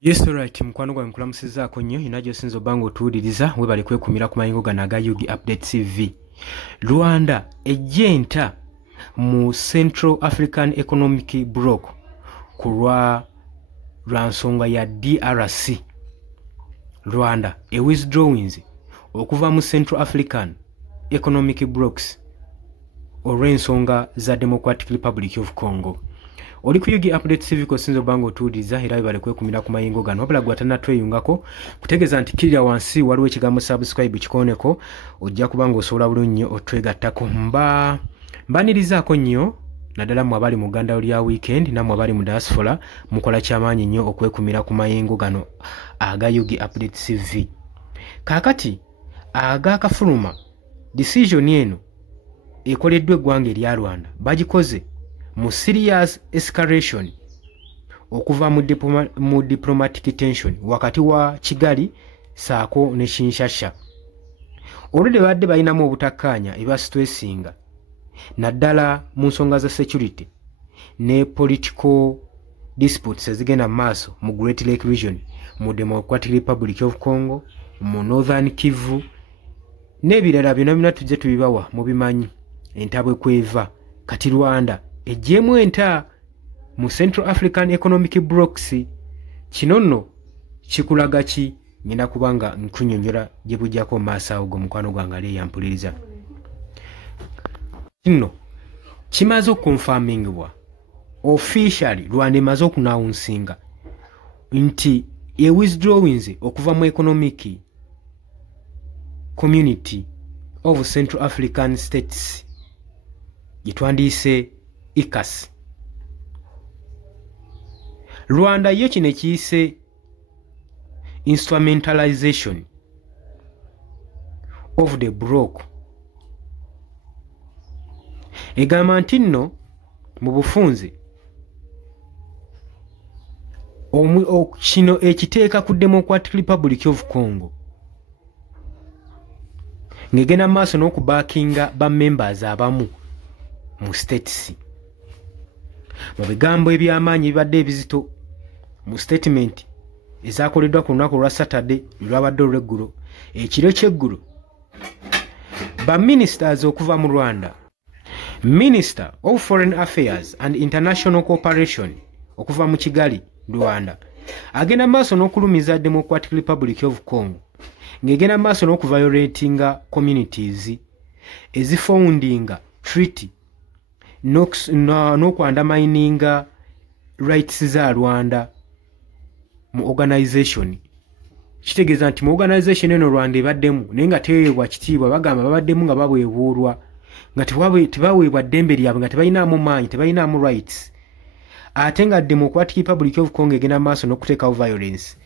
Yes, alright, mkwano gwa nkulamusizaako nnyo inajjo sinzo bango tuwuliriza webale kwekumira ku mayingo gano aga Yugi Update TV. Rwanda ejjenta mu Central African Economic Bloc ku lwa nsonga ya DRC. Rwanda withdrawings okuva mu Central African Economic Blocs olw'ensonga za Democratic Republic of Congo. Oli ku Yugi Update TV ko sinzo bango tuwuliriza era bale kwekumira ku mayingo gano wabula gwatana tweyungako kutegeeza nti kirira wansi waliwo ekigambo subscribe kikoneko ojja kubanga osobola bulungi otwegattako mbanirizaako nnyo naddala mu abali mu Uganda lya weekend namwe abali mu diaspora mukola kyamaanyi nnyo okwekumira ku mayingo gano aga Yugi Update TV. Kaakati agakafuluma decision eno ekoleddwa eggwanga erya Rwanda bagikoze mu serious escalation okuva mu diplomatic tension wakati wa Kigali saako ne Kinshasa. Olwedde badde balinamu obutakkaanya ebasitwesinga naddala mu nsonga za security ne political disputes ezigenda maaso mu Great Lake region mu Democratic Republic of Congo mu Northern Kivu n'ebirala byonna tujje tubibawa mu bimanyi entabwe kweva kati Rwanda ejjemu enta mu Central African Economic Blocs. Kino nno kikulaga ki ngenda kubanga nkunyonyola gye bujjako maaso awo go mukwano gwange ali yampuliriza. Kino kimaze okunfamingibwa officially Rwanda emaze okunaunsinga nti withdrawings okuva mu economic community of Central African States gitwandiise ICAS. Rwanda ye kino kiyise instrumentalization of the bloc. Egamba nti nno mu bufunze kino ekiteeka ku Democratic Republic of Congo ngegenda maaso n'okubaakinga ba members abamu mu states. Mu bigambo eby'amaanyi bibadde ebizito mu statement ezakoleddwa ku lunaku lwa Saturday lwabadde olw'eggulo ekiro ky'eggulo ba ministers okuva mu Rwanda, Minister of Foreign Affairs and International Cooperation okuva mu Kigali Rwanda agenda maaso n'okulumiza Democratic Republic of Congo ng'egenda maaso n'okuviolatinga communities ezifoundinga treaty n'okwandamininga rights za Rwanda mu organization. Kitegeeza nti mu organization eno Rwanda ebaddemu naye nga teweebwa kitiibwa bagamba babaddemu nga babwebuulwa nga tebaweebwa ddembe lyabwe nga tebalinamu maanyi tebalinamu rights ate nga Democratic Republic of Congo egenda maaso n'okuteekawo violence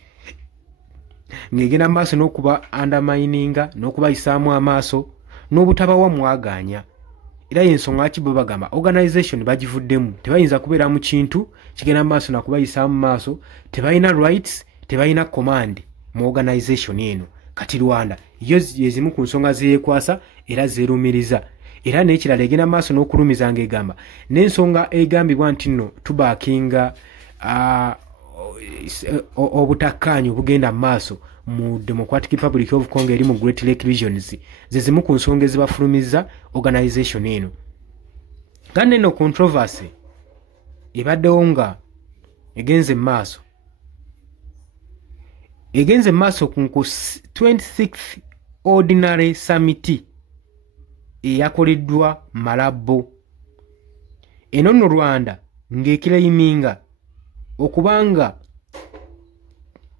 ng'egenda maaso n'okuba undermininga n'okubayisaamu amaaso n'obutabawa mwagaanya. Era yensonga ki bo bagamba organization bagivuddemu tebayinza kubeera mu kintu kigenda maaso nakubayisaamu maaso tebalina rights tebalina command mu organization eno. Kati Rwanda yezimu ku nsonga zeyekwasa era zeerumiriza era n'ekirala egenda maaso n'okulumiza ng'egamba n'ensonga egambibwa nti nno tubaakinga obutakkaanyi obugenda maaso mu Democratic Republic of Congo eri mu Great Lake regions zezimu ku nsonga ezibafulumiza organization eno. Kandi eno controversy ebaddewo nga egenze maaso ku 26th Ordinary Summit eyakoleddwa Malabo. Eno nno Rwanda ng'ekirayiminga okubanga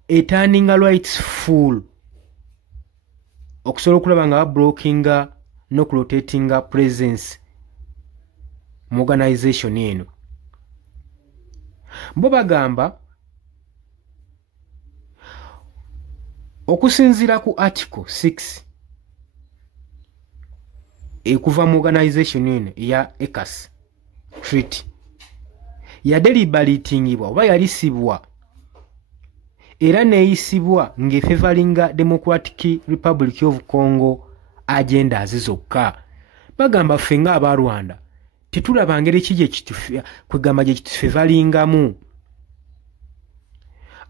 eturning rights full okusobola okulaba nga bablockinga n'okurotatinga presence mu organization eno. Bo bagamba okusinziira ku article 6 ekuva mu organization eno eya ECAS treaty yadeliberatingibwa oba yalisibwa era neeyisibwa ng'efevalinga Democratic Republic of Congo agenda zokka. Bagamba ffe ng'aba Rwanda tetulaba ngeri ki kwegamba gye kitufevalingamu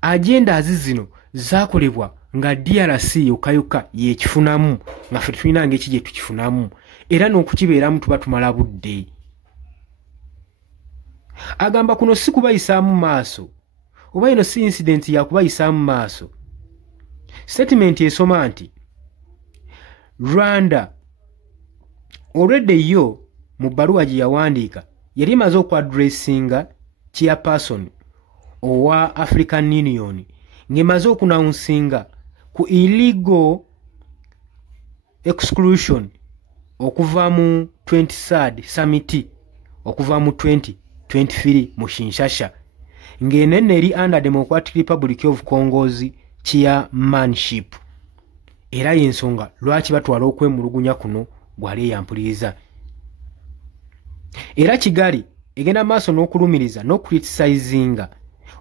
agenda zino zakolebwa nga DRC yokayuka yekifunamu nga ffe tulina ng'eki gye tukifunamu era n'okukibeeramu tuba tumala budde. Agamba kuno si kubayisaamu maaso oba ino si incident ya kubayisaamu maaso. Statement esoma nti Rwanda already yo mu bbaluwa gye yawandiika yali maze okwadressinga chairperson owa African Union ng'emaze okunaunsinga ku illegal exclusion okuva mu 23rd summit okuva mu 2023 mu Kinshasa ng'enene eri under Democratic Republic of Congo's chairmanship. Era y'ensonga lwaki batwala okwemulugunya kuno bw'ali yampuliriza. Era Kigali egenda maaso n'okulumiriza n'okucriticizinga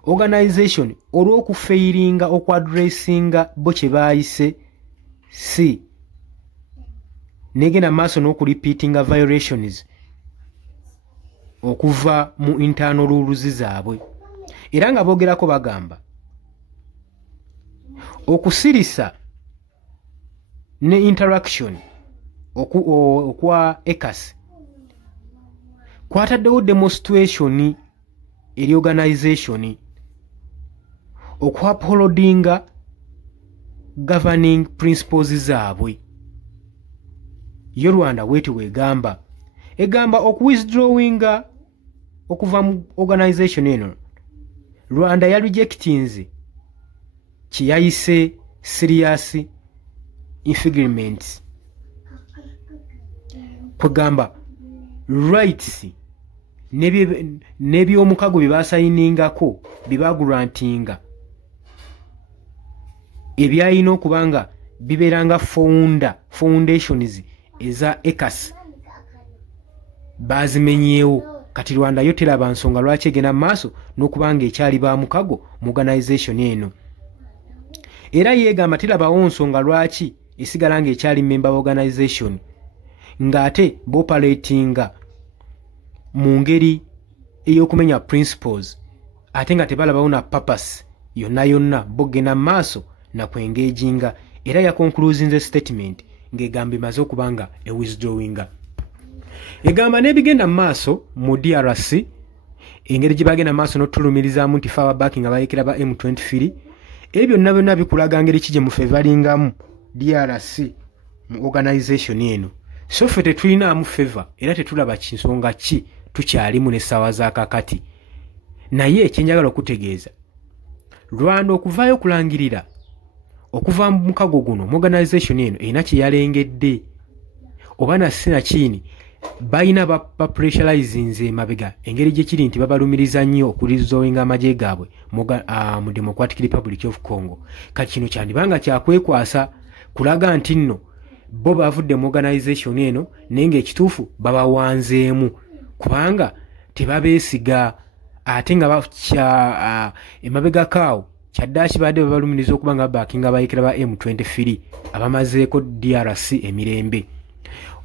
organization olw'okufeiringa okwadressinga bo kye baayise si negenda maaso n'okurepeatinga violations okuva mu internal rules zaabwe. Era nga boogerako bagamba okusirisa ne interaction okwa ECAS kwataddewo demonstration eri organization okwapohodinga governing principles zaabwe. Yo Rwanda wetu wegamba egamba okuwithdrawinga okuva mu organization eno. Rwanda ya rejectinze kiyayise serious infringements kwegamba rights n'ebyomukago bye basayiningako bye bagurantinga ebyalina okubanga bibeeranga foundations eza ECAS bazimenyeewo. Kati Rwanda yo teraba nsonga lwaki egenda maaso n'okubanga ekyali ba mukago mu organization eno. Era yeegamba terabawo nsonga lwaki esigala ng'ekyali member organization ng'ate booperatinga mu ngeri ey'okumenya principles ate nga tebalabawo na purpose yonna bogenda maaso na kwengeejinga. Era yakonkluzinze statement ng'egamba emaze okubanga withdrawinga. Egamba n'ebigenda maaso mu DRC engeri gye bagenda maaso n'otulumirizamu nti fa ababaki nga bayekera ba M23 ebyo byonna bikulaga ngeri ki gye mufevalingamu DRC mu organization eno. So ffe tetulinamu favor era tetulaba kinsonga ki tukyalimu n'essaawa za kakati. Naye ekyenjagala okutegeeza Rwanda okuvaayo okulangirira okuva mu mukago guno mu organization eno erina kye yalengedde oba na sinakiini bayina bapressurizinze emabega engeri gye kiri nti babalumiriza nnyo okulizowinga amagye gaabwe mu Democratic Republic of Congo. Kati kino kyandibanga kyakwekwasa kulaga nti nno bo bavudde mu organization eno naye ng'ekituufu babawanzeemu kubanga tebabeesiga ate nga emabega kaawo kyaddaaki badde babalumiriza okubanga babakinga bayekera ba M23 abamazeeko DRC emirembe.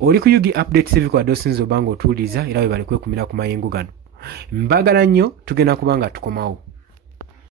Oli ku Yugi Update TV kwa dosinzo bango otuuliza era we bali kwekumira ku mayengo gano. Mbagala nnyo tugenda kubanga tukomawo.